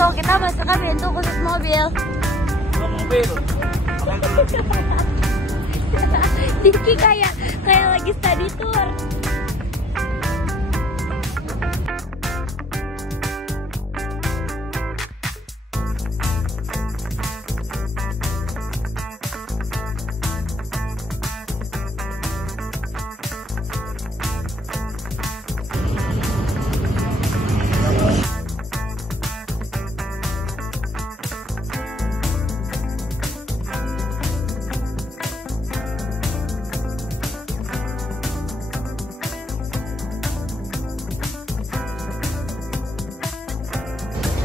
bento, kita masukkan bento khusus mobil. Mobil. Diki kayak lagi study tour.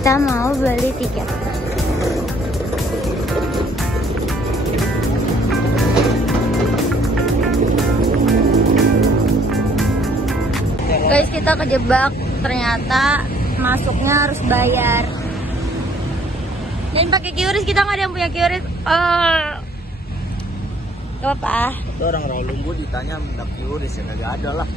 Kita mau beli tiket. Guys, kita kejebak. Ternyata masuknya harus bayar. Dan pakai QRIS, kita nggak ada yang punya QRIS. Gak apa-apa. Itu orang Rawalumbu ditanya minta QRIS ya kagak ada lah.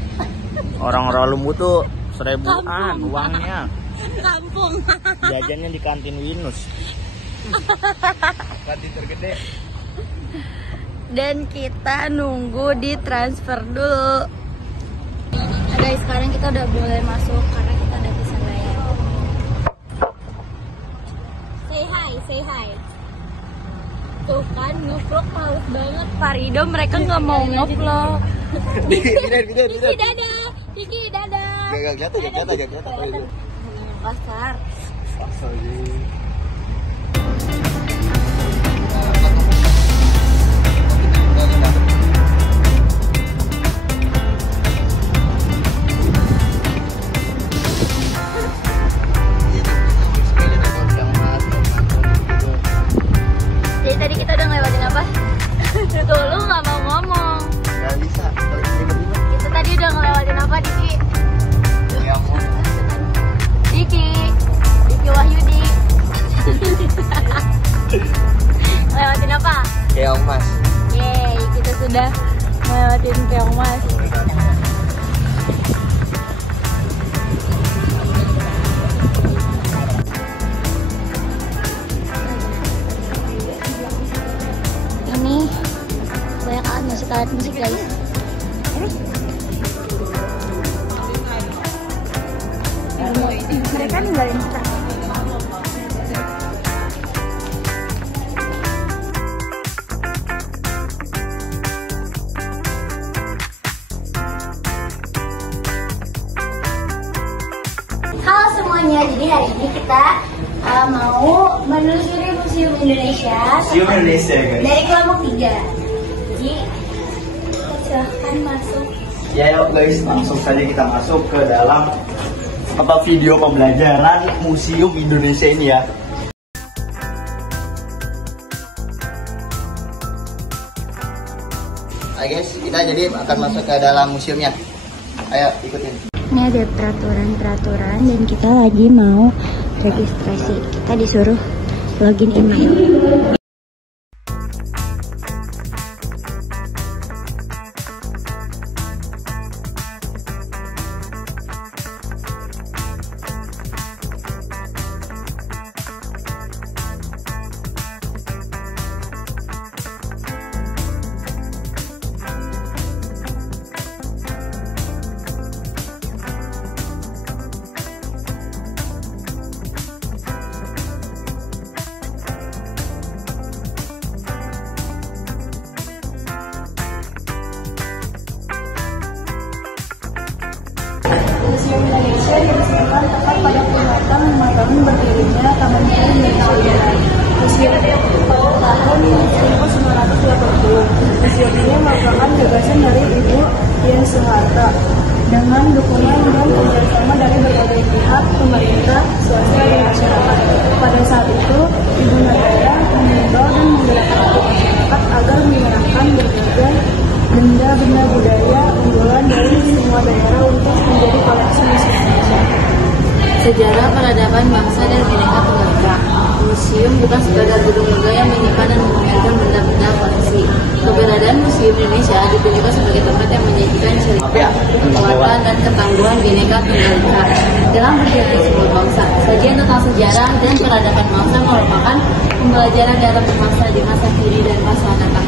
Orang Rawalumbu tuh 1000-an uangnya. Kampung. Jajannya di kantin Winus. Kantin tergede. Dan kita nunggu di transfer dulu. Nah guys, sekarang kita udah boleh masuk karena kita udah bisa bayar. Say hi. Tuh kan, ngevlog males banget. Parido mereka nggak mau ngevlog. Diki dadah. Diki dadah. Gak kelihatan. Pasar. Jadi tadi kita udah ngelewatin apa? Tuh lu nggak mau ngomong. Gak bisa. Kita tadi udah ngelewatin apa, Diki? Diki Wahyudi. Lewatin apa? Keong Mas. Yeay, kita sudah melewatin Keong Mas. Ini banyak alat musik guys. Mereka ninggalin kita. Halo semuanya, jadi hari ini kita mau menelusuri Museum Indonesia. Guys. Dari kelompok 3. Jadi silahkan masuk. Ya yuk guys, langsung saja kita masuk ke dalam video pembelajaran Museum Indonesia ini ya. Ayo guys, kita jadi akan masuk ke dalam museumnya. Ayo ikutin. Ini ada peraturan dan kita lagi mau registrasi. Kita disuruh login email. Museum Indonesia diresmikan tepat pada peringatan 5 tahun berdirinya Taman Mini Indonesia. Museum pada tahun 1980. Museum ini merupakan gagasan dari Ibu Yen Soeharto dengan dukungan dan kerjasama dari berbagai pihak, pemerintah, swasta, dan masyarakat. Pada saat itu, Ibu Negara mengimbau dan menggerakkan masyarakat agar menyerahkan berbagai benda-benda budaya unggulan dari semua daerah untuk menjadi koleksi Museum Indonesia. Sejarah peradaban bangsa dan Bhinneka Tunggal Ika. Museum bukan sekedar gedung megah yang menyimpan dan memamerkan benda-benda koleksi. Keberadaan Museum Indonesia ditunjukkan sebagai tempat yang menyajikan cerita, kekuatan, dan ketangguhan Bhinneka Tunggal Ika. dalam berdiri sebuah bangsa. Sajian tentang sejarah dan peradaban bangsa merupakan pembelajaran dalam berbangsa di masa kini dan masa mendatang.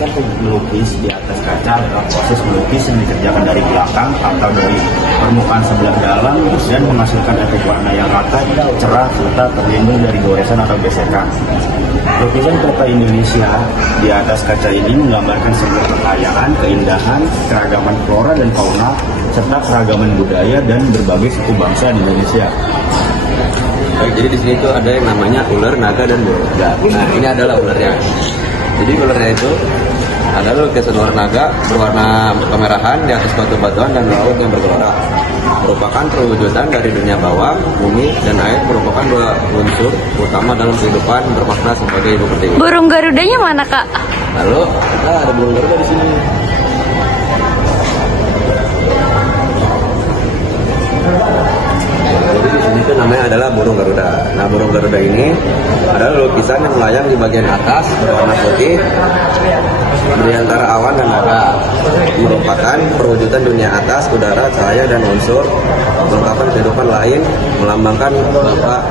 Kan melukis di atas kaca adalah proses melukis yang dikerjakan dari belakang atau dari permukaan sebelah dalam dan menghasilkan efek warna yang rata, cerah, serta terlindung dari goresan atau gesekan. Lukisan kota Indonesia di atas kaca ini menggambarkan sebuah kekayaan, keindahan, keragaman flora dan fauna, serta keragaman budaya dan berbagai suku bangsa di Indonesia. Baik, jadi di sini tuh ada yang namanya ular, naga, dan burung. Nah, ini adalah ularnya. Jadi ularnya itu adalah lukisan ular naga berwarna kemerahan di atas batu-batuan dan laut yang bergelora. Merupakan perwujudan dari dunia bawah, bumi, dan air, merupakan dua unsur utama dalam kehidupan bermakna sebagai ibu pertiwi. Burung garudanya mana, Kak? Lalu kita ada burung garuda di sini. Jadi di sini tuh namanya adalah burung garuda. Nah, burung garuda ini adalah lukisan yang melayang di bagian atas berwarna putih di antara awan dan naga. Merupakan perwujudan dunia atas, udara, cahaya, dan unsur melengkapi kehidupan lain, melambangkan bapak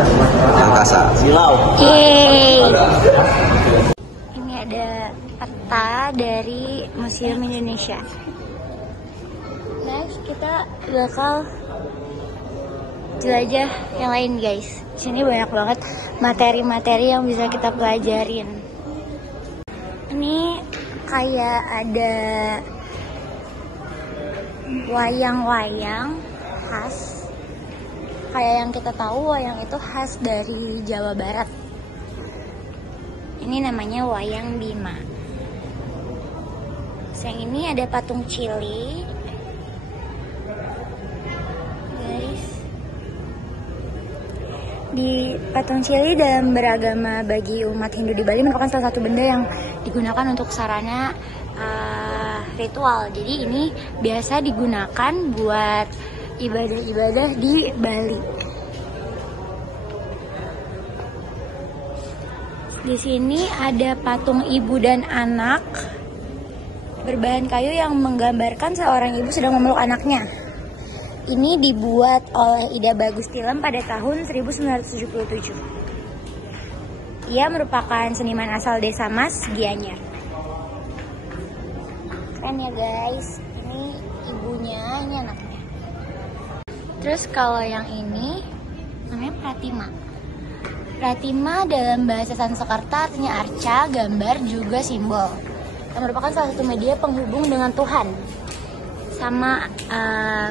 angkasa. Yeay. Ini ada peta dari Museum Indonesia. Next kita bakal jelajah yang lain, guys. Di sini banyak banget materi-materi yang bisa kita pelajarin. Ini kayak ada wayang-wayang khas. Kayak yang kita tahu, wayang itu khas dari Jawa Barat. Ini namanya wayang Bima. Yang ini ada patung Cili. Di patung Cili dalam beragama bagi umat Hindu di Bali merupakan salah satu benda yang digunakan untuk sarana ritual. Jadi ini biasa digunakan buat ibadah-ibadah di Bali. Di sini ada patung ibu dan anak berbahan kayu yang menggambarkan seorang ibu sedang memeluk anaknya. Ini dibuat oleh Ida Bagus Tilem pada tahun 1977. Ia merupakan seniman asal desa Mas, Gianyar. Keren ya guys, ini ibunya, ini anaknya. Terus kalau yang ini namanya Pratima. Pratima dalam bahasa Sanskerta artinya arca, gambar, juga simbol. Yang merupakan salah satu media penghubung dengan Tuhan. Sama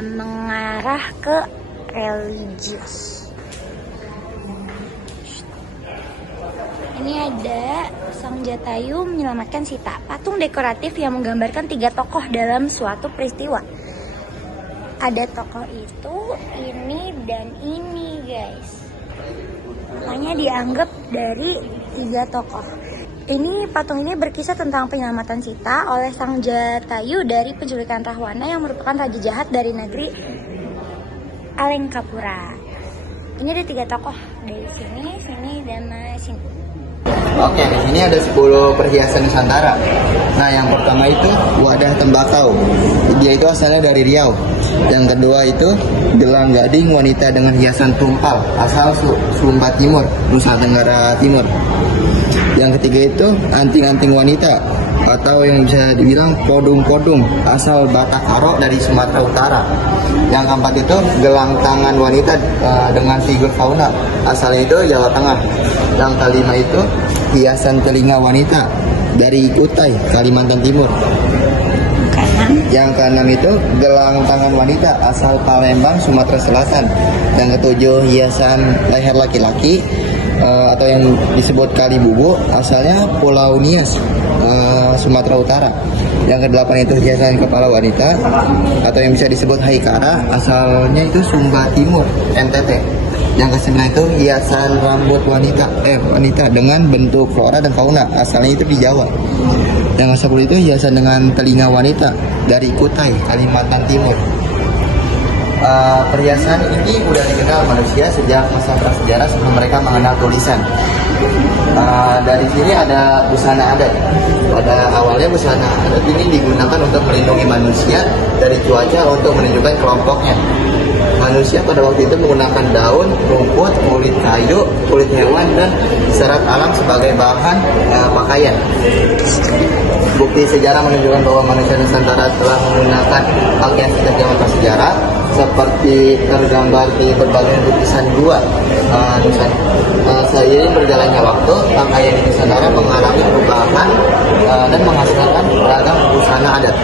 mengarah ke religius. Ini ada Sang Jatayu menyelamatkan Sita, patung dekoratif yang menggambarkan 3 tokoh dalam suatu peristiwa. Ada tokoh itu, ini, dan ini guys. Makanya dianggap dari 3 tokoh. Ini patung ini berkisah tentang penyelamatan Sita oleh Sang Jatayu dari penculikan Rahwana yang merupakan raja jahat dari negeri Alengkapura. Ini ada 3 tokoh dari sini, dan sini. Oke, ini ada 10 perhiasan Nusantara. Nah, yang pertama itu wadah tembakau. Dia itu asalnya dari Riau. Yang kedua itu gelang gading wanita dengan hiasan tumpal asal Sumba Timur, Nusa Tenggara Timur. Yang ketiga itu anting-anting wanita atau yang bisa dibilang podung-podung asal Batak-Karo dari Sumatera Utara. Yang keempat itu gelang tangan wanita dengan figur fauna asalnya itu Jawa Tengah. Yang kelima itu hiasan telinga wanita dari Kutai, Kalimantan Timur. Yang keenam itu gelang tangan wanita asal Palembang, Sumatera Selatan. Yang ketujuh hiasan leher laki-laki atau yang disebut kali bubu asalnya Pulau Nias, Sumatera Utara. Yang kedelapan itu hiasan kepala wanita atau yang bisa disebut haikara asalnya itu Sumba Timur, NTT. Yang kesembilan itu hiasan rambut wanita dengan bentuk flora dan fauna asalnya itu di Jawa. Yang ke-10 itu hiasan dengan telinga wanita dari Kutai, Kalimantan Timur. Perhiasan ini udah dikenal manusia sejak masa prasejarah sebelum mereka mengenal tulisan. Dari sini ada busana adat. Pada awalnya busana adat ini digunakan untuk melindungi manusia dari cuaca untuk menunjukkan kelompoknya. Manusia pada waktu itu menggunakan daun, rumput, kulit kayu, kulit hewan, dan serat alam sebagai bahan pakaian. Bukti sejarah menunjukkan bahwa manusia Nusantara telah menggunakan pakaian sejak zaman prasejarah, seperti tergambar di berbagai lukisan gua Nusantara. Seiring berjalannya waktu, pakaian di Nusantara mengalami perubahan dan menghasilkan beragam busana adat.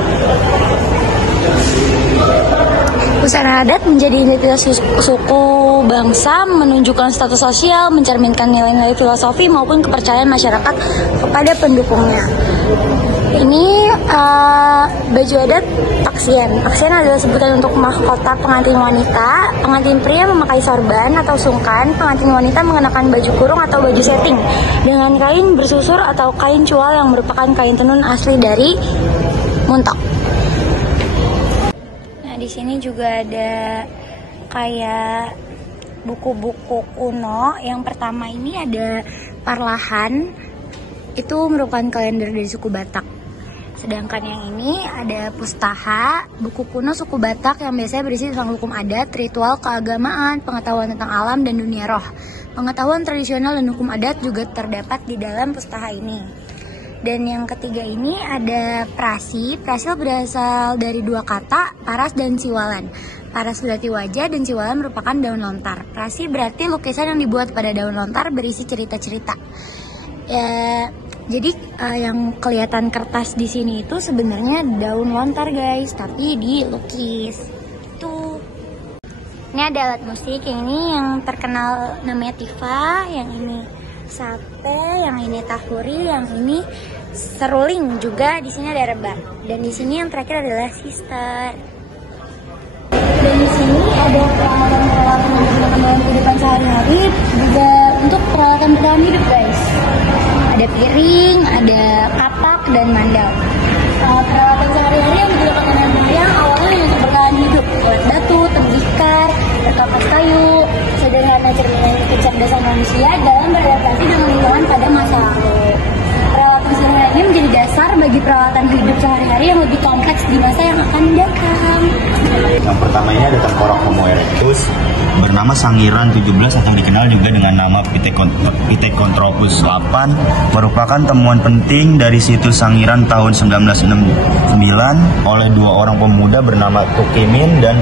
Busana adat menjadi identitas suku bangsa, menunjukkan status sosial, mencerminkan nilai-nilai filosofi maupun kepercayaan masyarakat kepada pendukungnya. Ini baju adat paksien. Paksien adalah sebutan untuk mahkota pengantin wanita. Pengantin pria memakai sorban atau sungkan. Pengantin wanita mengenakan baju kurung atau baju setting dengan kain bersusur atau kain cual yang merupakan kain tenun asli dari Muntok. Nah, di sini juga ada kayak buku-buku kuno. Yang pertama ini ada Parlahan. Itu merupakan kalender dari suku Batak. Sedangkan yang ini ada Pustaha, buku kuno suku Batak yang biasanya berisi tentang hukum adat, ritual keagamaan, pengetahuan tentang alam dan dunia roh. Pengetahuan tradisional dan hukum adat juga terdapat di dalam Pustaha ini. Dan yang ketiga ini ada Prasi. Prasi berasal dari dua kata, paras dan siwalan. Paras berarti wajah dan siwalan merupakan daun lontar. Prasi berarti lukisan yang dibuat pada daun lontar berisi cerita-cerita. Ya, jadi yang kelihatan kertas di sini itu sebenarnya daun lontar guys, tapi dilukis. Itu. Ini ada alat musik, yang ini yang terkenal namanya tifa, yang ini sate, yang ini tahuri, yang ini seruling, juga di sini ada rebab. Dan di sini yang terakhir adalah sister. Dan di sini ada peralatan-peralatan yang digunakan dalam kehidupan sehari-hari, juga untuk peralatan bertahan hidup guys. Ada piring, ada kapak, dan mandau. Peralatan sehari-hari yang digunakan nenek moyang awalnya untuk bertahan hidup, alat batu, tembikar, kapas kayu, sederhana cerminan kecerdasan manusia dalam beradaptasi dengan lingkungan pada masa lalu. Peralatan sehari-hari ini menjadi dasar bagi peralatan hidup sehari-hari yang lebih kompleks di masa yang akan datang. Yang pertama ini ada tengkorak Homo erectus bernama Sangiran 17 atau dikenal juga dengan nama Pithecanthropus 8, merupakan temuan penting dari situs Sangiran tahun 1969 oleh dua orang pemuda bernama Tukimin dan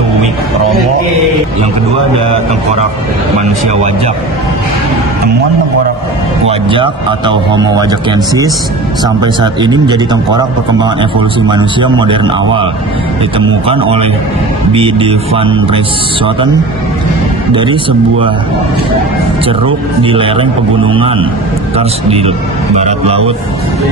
Tuwik Romo. Yang kedua ada tengkorak manusia wajak. Temuan tengkorak wajak atau Homo wajakensis sampai saat ini menjadi tengkorak perkembangan evolusi manusia modern awal. Ditemukan oleh B. de van Riethouten dari sebuah ceruk di lereng pegunungan Kars di barat laut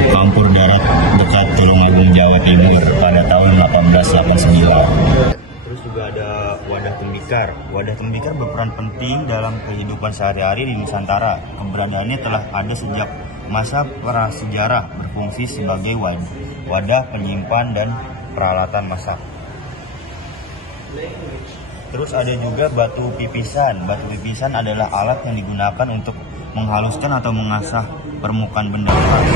Campur Darat dekat Tulungagung, Jawa Timur pada tahun 1889. Terus juga ada wadah tembikar. Wadah tembikar berperan penting dalam kehidupan sehari-hari di Nusantara. Keberadaannya telah ada sejak masa prasejarah, berfungsi sebagai wadah penyimpan dan peralatan masak. Terus ada juga batu pipisan. Batu pipisan adalah alat yang digunakan untuk menghaluskan atau mengasah permukaan benda keras.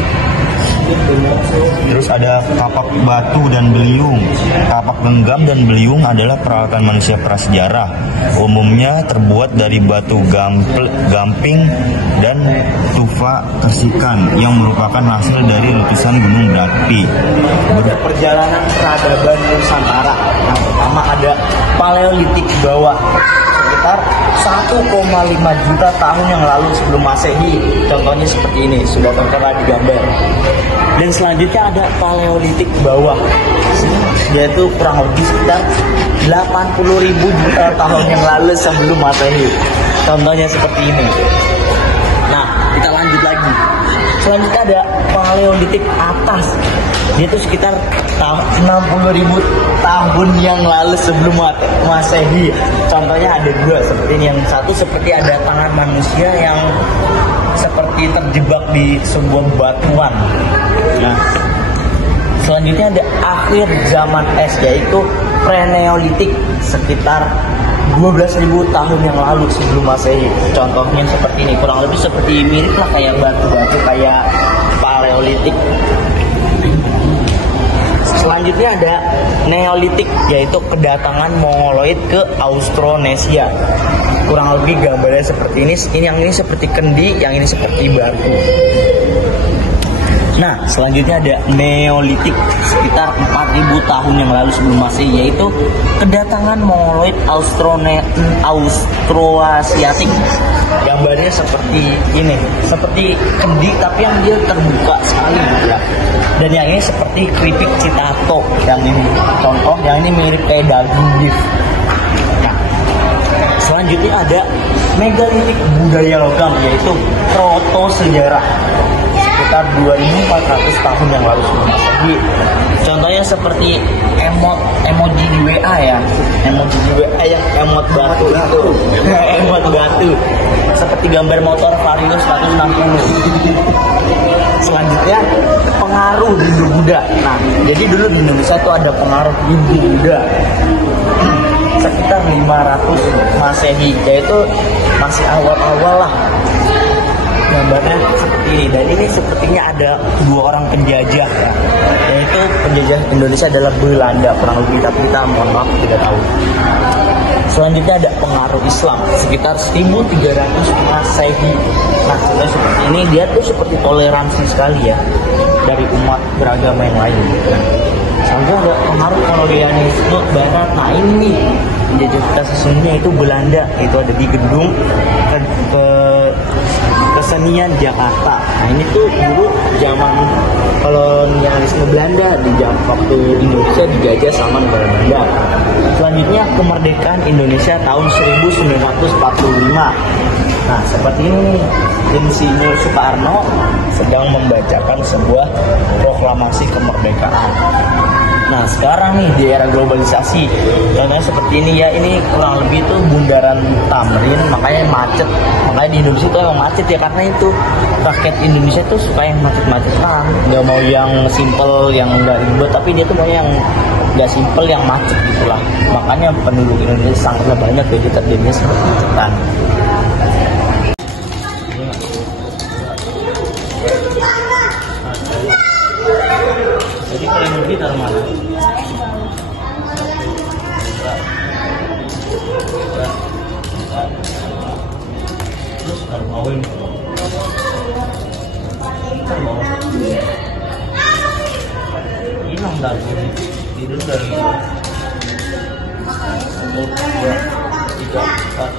Terus ada kapak batu dan beliung. Kapak genggam dan beliung adalah peralatan manusia prasejarah. Umumnya terbuat dari batu gamping dan tufa kersikan yang merupakan hasil dari lukisan gunung berapi. Perjalanan peradaban Nusantara. Yang pertama ada Paleolitik bawah, sekitar 1,5 juta tahun yang lalu sebelum Masehi. Contohnya seperti ini, sudah tertera di gambar. Dan selanjutnya ada Paleolitik bawah, yaitu kurang lebih sekitar 80.000 juta tahun yang lalu sebelum Masehi. Contohnya seperti ini. Nah, kita lanjut lagi. Selanjutnya ada Paleolitik atas, yaitu sekitar 60.000 tahun yang lalu sebelum Masehi. Contohnya ada dua seperti ini. Yang satu seperti ada tangan manusia yang seperti terjebak di sebuah batuan. Nah, selanjutnya ada akhir zaman es, yaitu Preneolitik sekitar 12.000 tahun yang lalu sebelum Masehi. Contohnya seperti ini, kurang lebih seperti mirip lah kayak batu-batu kayak Paleolitik. Selanjutnya ada Neolitik, yaitu kedatangan Mongoloid ke Austronesia. Kurang lebih gambarnya seperti ini. Yang ini seperti kendi, yang ini seperti batu. Nah, selanjutnya ada Neolitik, sekitar 4.000 tahun yang lalu sebelum Masehi, yaitu kedatangan Mongoloid Austroasiatik. Gambarnya seperti ini, seperti kendi tapi yang dia terbuka sekali gitu ya. Dan yang ini seperti keripik citato, yang ini contoh, yang ini mirip kayak daging beef. Nah, selanjutnya ada Megalitik budaya logam, yaitu proto-sejarah, sekitar 2.400 tahun yang lalu sebelum Masehi. Contohnya seperti emoji di WA ya, emoji di WA yang emot batu itu, emot batu, seperti gambar motor Vario 160. Selanjutnya pengaruh Hindu Buddha. Nah, jadi dulu di Indonesia itu ada pengaruh Hindu Buddha sekitar 500 Masehi, yaitu masih awal-awal lah. Gambarnya seperti ini, dan ini sepertinya ada 2 orang penjajah ya, yaitu penjajah Indonesia adalah Belanda kurang lebih, tapi kita mohon maaf tidak tahu. Selanjutnya ada pengaruh Islam sekitar 1300 Masehi. Nah, seperti ini, dia tuh seperti toleransi sekali ya dari umat beragama yang lain. Selanjutnya ada pengaruh kolonialisme Barat. Nah, ini penjajah kita sesungguhnya itu Belanda, itu ada di gedung kesenian Jakarta. Nah, ini tuh dulu zaman kolonialisme Belanda, di waktu Indonesia dijajah sama negara Belanda. Selanjutnya kemerdekaan Indonesia tahun 1945. Nah, seperti ini Insinyur Soekarno sedang membacakan sebuah proklamasi kemerdekaan. Nah, sekarang nih di era globalisasi, contohnya seperti ini ya, ini kurang lebih itu bundaran Tamrin, makanya macet. Makanya di Indonesia itu emang macet ya, karena itu rakyat Indonesia tuh suka yang macet-macetan, nggak mau yang simple, yang nggak ribet, tapi dia tuh mau yang nggak simple, yang macet gitulah. Makanya penduduk Indonesia sangatlah banyak jadi terjadinya seperti macetan. Jadi kalau yang lebih taruh mana? Terus taruh bawah ini. Taruh bawah. Hilang dari tidur dari 1, 2, 3, 4.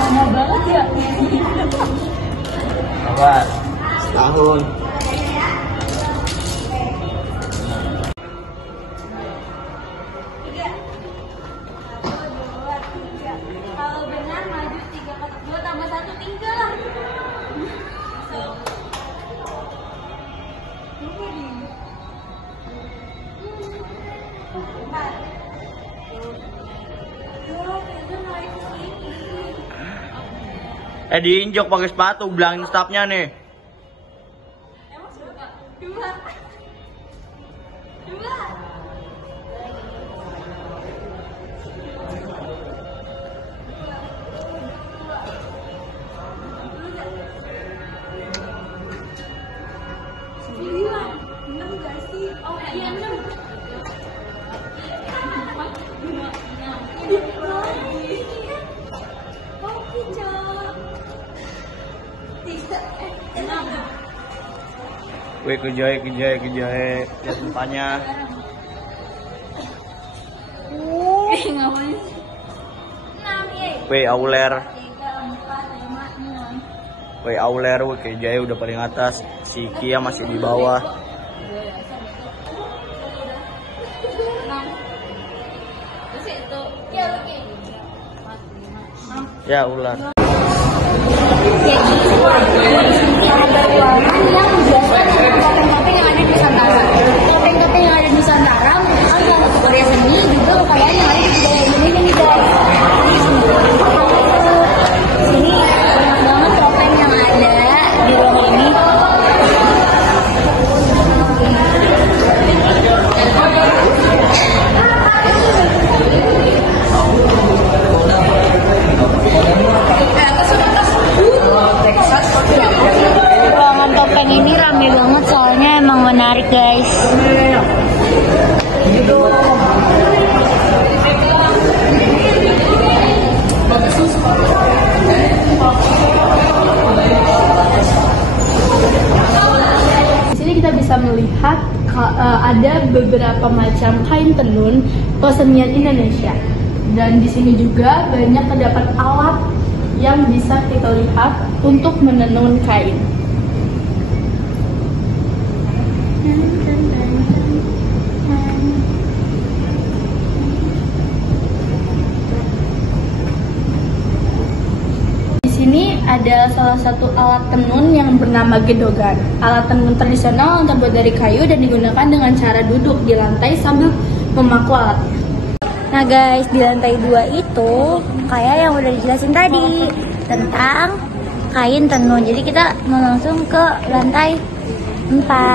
Lama banget ya. Apa? Setahun. Kalau benar maju 3 kotak 2 tambah 1 3 lah. Diinjok pakai sepatu, bilangin stafnya nih. Emang suka? 2. 2. Wih, kejahe. Lihat mukanya. Ngapain? 6 ye. Wih, Auler. 3, 4, 5, 6. Wih, Auler, wih, kejahe udah paling atas. Si Kia masih di bawah. Ya, ular. Ada ruangan yang biasanya topeng-topeng yang ada di Nusantara. Topeng-topeng yang ada di Nusantara merupakan salah satu karya seni juga kekayaan yang ada di budaya Indonesia nih guys. Sini banyak banget topeng yang ada di ruangan ini. banget soalnya emang menarik guys. Di sini kita bisa melihat ada beberapa macam kain tenun kesenian Indonesia. Dan di sini juga banyak terdapat alat yang bisa kita lihat untuk menenun kain. Di sini ada salah satu alat tenun yang bernama gedogan. Alat tenun tradisional yang terbuat dari kayu dan digunakan dengan cara duduk di lantai sambil memaku alatnya. Nah guys, di lantai 2 itu kayak yang udah dijelasin tadi tentang kain tenun. Jadi kita mau langsung ke lantai 3.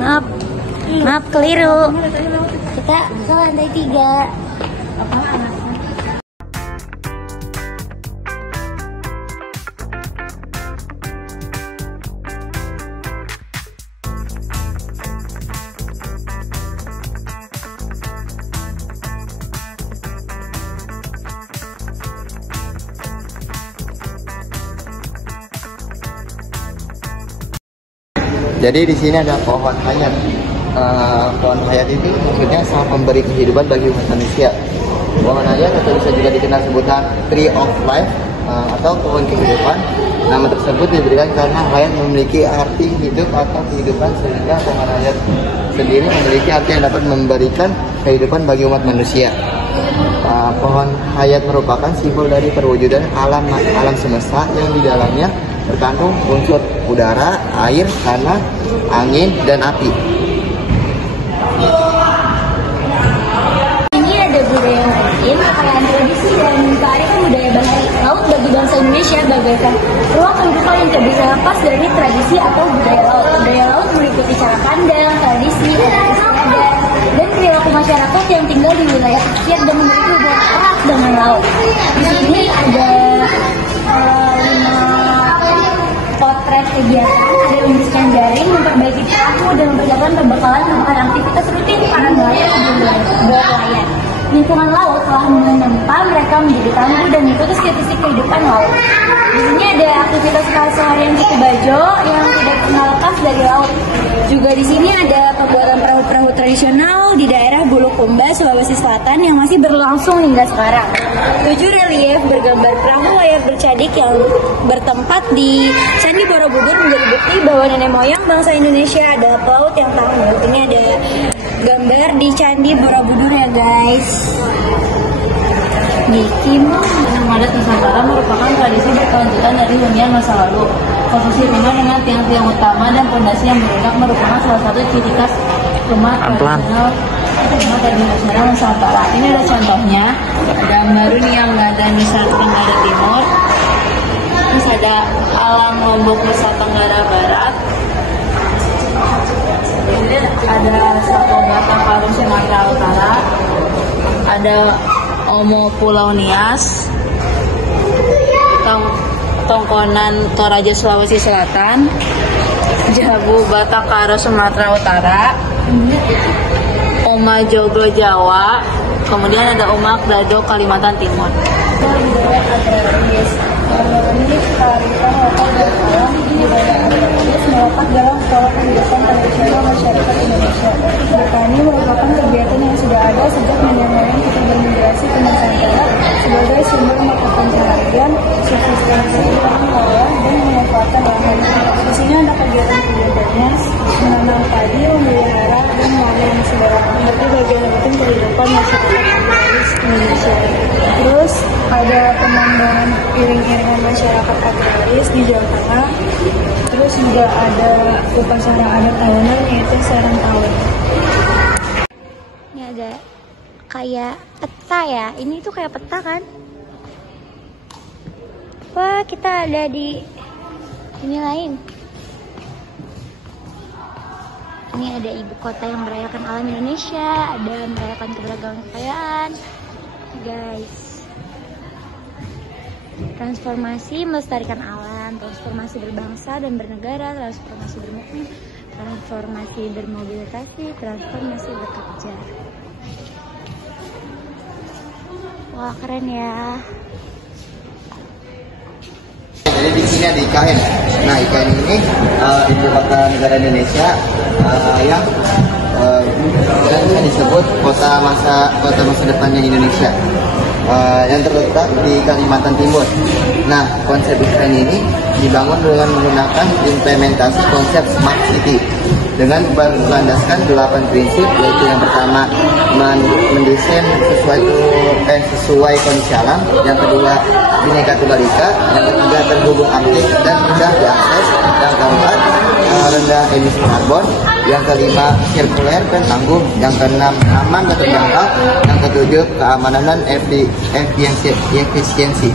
Maaf keliru. Kita ke lantai 3. Jadi di sini ada pohon hayat. Pohon hayat itu maksudnya sangat memberi kehidupan bagi umat manusia. Pohon hayat atau bisa juga dikenal sebutan Tree of Life atau pohon kehidupan. Nama tersebut diberikan karena hayat memiliki arti hidup atau kehidupan, sehingga pohon hayat sendiri memiliki arti yang dapat memberikan kehidupan bagi umat manusia. Pohon hayat merupakan simbol dari perwujudan alam semesta yang di dalamnya terkandung unsur udara, air, tanah, angin, dan api. Ini ada budaya lain, kekayaan tradisi dan kearifan budaya bahari laut bagi bangsa Indonesia bagaikan ruang kehidupan yang tidak bisa lepas dari tradisi atau budaya laut. Budaya laut meliputi cara pandang, tradisi, adat istiadat, dan perilaku masyarakat yang tinggal di wilayah pesisir dan memiliki hubungan erat dengan laut. Di sini ada 5 potret kegiatan, ada lumbiskan jaring, memperbaiki perahu, dan mempersiapkan perbekalan merupakan aktivitas rutin para nelayan berlayar. Lingkungan laut telah menempa mereka menjadi tangguh dan mengikuti statistik kehidupan laut. Di sini ada aktivitas keseharian suku Bajo yang tidak pernah lepas dari laut. Juga di sini ada pembuatan perahu-perahu tradisional di daerah Bulukumba, Sulawesi Selatan yang masih berlangsung hingga sekarang. 7 relief bergambar perahu layar bercadik yang bertempat di Candi Borobudur menjadi bukti bahwa nenek moyang bangsa Indonesia adalah pelaut yang tangguh. Ini ada gambar di Candi Borobudur ya guys. Tenun adat Nusantara merupakan tradisi berkelanjutan dari hunian masa lalu. Posisi rumah dengan tiang-tiang utama dan pondasi yang bergerak merupakan salah satu ciri khas rumah tradisional Nusantara. Ini ada contohnya, gambar ini yang ada Nusa Tenggara Timur, terus ada alam Lombok Nusa Tenggara Barat, ini ada Sako Batak Karo Sumatera Utara, ada Omo Pulau Nias, Tongkonan Toraja Sulawesi Selatan, Jabu Batak Karo Sumatera Utara, Oma Joglo Jawa, kemudian ada Umak Dado Kalimantan Timur. Budaya agraris ini kearifan lokal dan alam budaya agraris melekat dalam pola kehidupan tradisional masyarakat Indonesia. Bertani merupakan kegiatan yang sudah ada sejak nenek moyang kita bermigrasi ke Nusantara sebagai sumber mata pencaharian, subsistensi orang kaya, dan memanfaatkan lahan. Di sini ada kegiatan-kegiatannya menanam padi, memelihara, dan memanen segala menjadi bagian penting kehidupan masyarakat agraris Indonesia. Terus ada pemandangan iring-iringan masyarakat agraris di Jawa Tengah. Terus juga ada upacara adat tahunan yaitu Sarang Tahun. Ini ada kayak peta ya. Ini tuh kayak peta kan? Wah, kita ada di ini lain. Ini ada ibu kota yang merayakan alam Indonesia, ada merayakan keberagaman kekayaan. Guys, transformasi melestarikan alam, terus transformasi berbangsa dan bernegara, transformasi bermukmin, transformasi bermobilisasi, transformasi bekerja. Wah, keren ya. Jadi di sini ada IKN. Nah, IKN ini ibu kota negara Indonesia yang bisa disebut kota masa depannya Indonesia, yang terletak di Kalimantan Timur. Nah, konsep IKN ini dibangun dengan menggunakan implementasi konsep Smart City dengan berlandaskan 8 prinsip, yaitu yang pertama mendesain sesuai kondisi alam, yang kedua Bhinneka Tunggal Ika, yang ketiga terhubung aktif dan mudah diakses, yang keempat rendah emisi karbon, yang kelima sirkuler dan tangguh, yang keenam aman dan terjangkau, yang ketujuh keamanan dan efisiensi.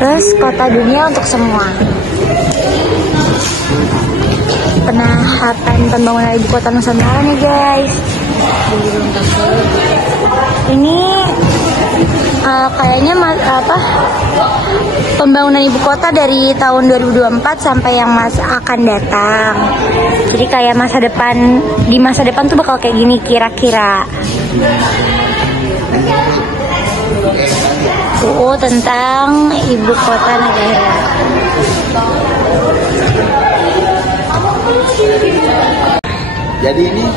Terus kota dunia untuk semua. Penahatan pembangunan ibu kota Nusantara nih guys. Ini kayaknya pembangunan ibu kota dari tahun 2024 sampai yang akan datang. Jadi kayak di masa depan tuh bakal kayak gini kira-kira. Tentang ibu kota negara. Jadi ini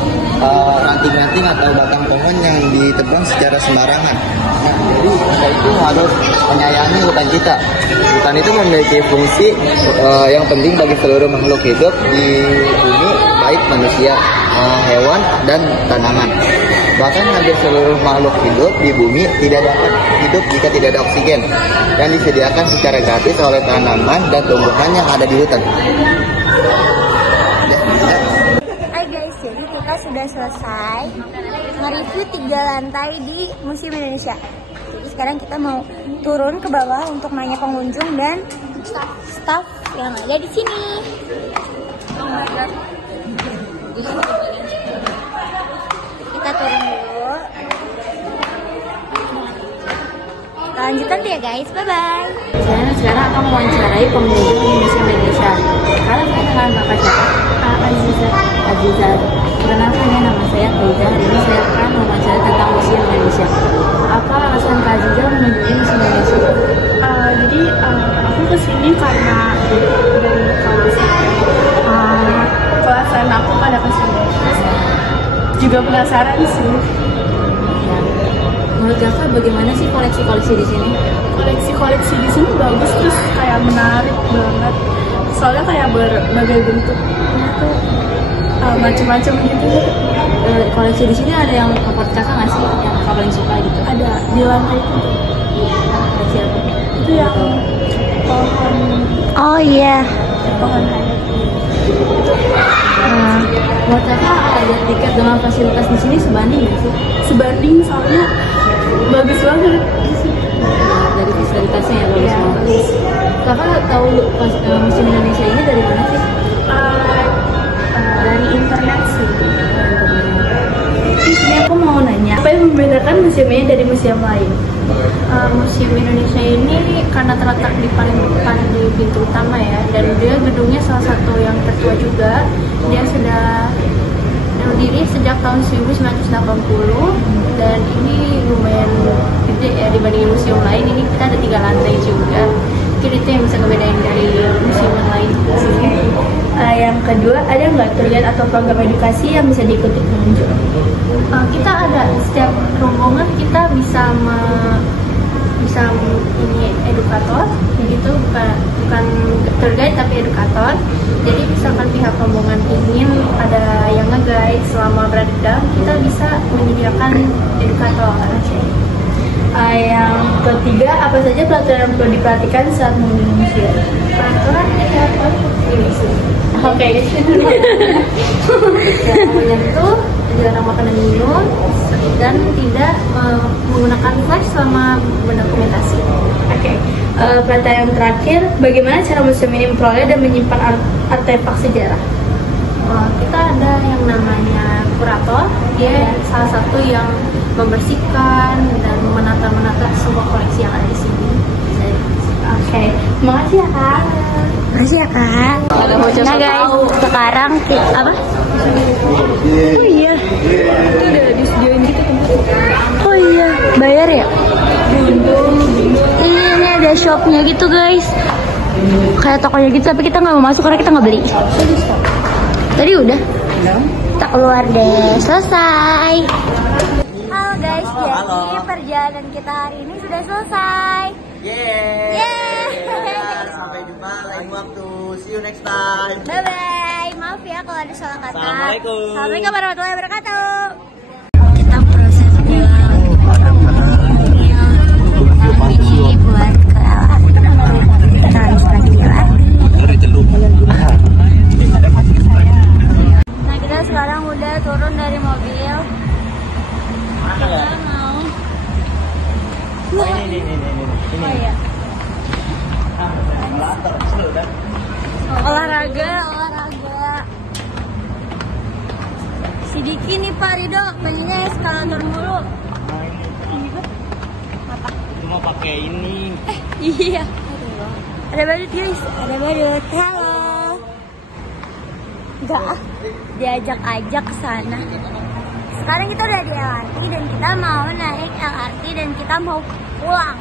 ranting-ranting atau batang pohon yang ditebang secara sembarangan. Nah, jadi kita itu harus menyayangi hutan kita. Hutan itu memiliki fungsi yang penting bagi seluruh makhluk hidup di bumi, baik manusia, hewan, dan tanaman. Bahkan hampir seluruh makhluk hidup di bumi tidak dapat hidup jika tidak ada oksigen yang disediakan secara gratis oleh tanaman dan tumbuhan yang ada di hutan. Hai guys, jadi kita sudah selesai nge-review 3 lantai di Museum Indonesia. Jadi sekarang kita mau turun ke bawah untuk nanya pengunjung dan staff yang ada di sini. Kita turun dulu. Kita lanjutkan ya guys, bye-bye. Sekarang akan mewawancarai pengunjung di Museum Indonesia. Sekarang saya dengan Bapak siapa? Aziza. Perkenalkan, nama saya Aziza. Hari ini saya akan mewawancarai tentang Museum Indonesia. Apa alasan Kak Aziza mengunjungi Museum Indonesia? Jadi aku kesini karena dari kelasan aku pada kesini. Juga penasaran sih. Menurut Kakak bagaimana sih koleksi-koleksi di sini? Koleksi di sini bagus, terus kayak menarik banget. Soalnya kayak berbagai bentuknya tuh macam-macam gitu. Koleksi di sini ada yang favorit Kakak nggak sih? Yang Kakak paling suka gitu? Ada di lantai itu. Koleksi apa? Itu yang pohon. Oh iya. Pohon hayat. Menurut Kakak ada tiket dengan fasilitas di sini sebanding nggak sih? Sebanding, soalnya bagus banget. Dari fasilitasnya ya bagus banget. Kakak tahu Museum Indonesia ini dari mana sih? Dari internet sih. Ini aku mau nanya, apa yang membedakan museum ini dari museum lain? Museum Indonesia ini karena terletak di paling depan di pintu utama ya, dan dia gedungnya salah satu yang tertua juga. Dia sudah berdiri sejak tahun 1980 dan ini lumayan gede ya dibandingin museum lain. Ini kita ada 3 lantai juga. Mungkin itu yang bisa ngebedain dari museum lain. Yang kedua, ada nggak terlihat atau program edukasi yang bisa diikuti pengunjung? Kita ada, setiap rombongan kita bisa ini edukator, begitu, bukan tour guide tapi edukator. Jadi misalkan pihak rombongan ingin ada yang nge-guide selama berada di dalam, kita bisa menyediakan edukator. Yang ketiga, apa saja peraturan yang perlu diperhatikan saat mengunjungi museum? Peraturan ini sih. Oke. Yang itu jarang makan dan minum dan tidak menggunakan flash selama mendokumentasi. Oke. Pertanyaan yang terakhir, bagaimana cara museum ini memperoleh dan menyimpan artefak sejarah? Kita ada yang namanya kurator, dia salah satu yang membersihkan dan menata semua koleksi yang ada di sini. Oke, makasih ya kak. Makasih ya kak. Nah guys, sekarang kita apa? Oh iya. Itu udah disediain gitu tempatnya. Oh iya, bayar ya? Ini ada shopnya gitu guys. Kayak tokonya gitu, tapi kita nggak mau masuk karena kita nggak beli. Tadi udah. Kita keluar deh, selesai. Halo guys, jadi perjalanan kita hari ini sudah selesai. Sampai jumpa lain waktu. See you next time. Bye bye. Maaf ya kalau ada salah kata. Assalamualaikum. Assalamualaikum warahmatullahi wabarakatuh. Kita proses pulang. Ini buat ke LRT. Kita harus lagi LRT. Nah kita sekarang udah turun dari mobil. Kita mau. Ini. Oh iya. Olahraga. Si Diki nih Pak Rido pengennya eskalator mulu. Apa? Mau pakai ini. Iya. Ada badut guys, ada badut. Halo. Enggak, diajak-ajak ke sana. Sekarang kita udah di LRT dan kita mau naik LRT dan kita mau pulang.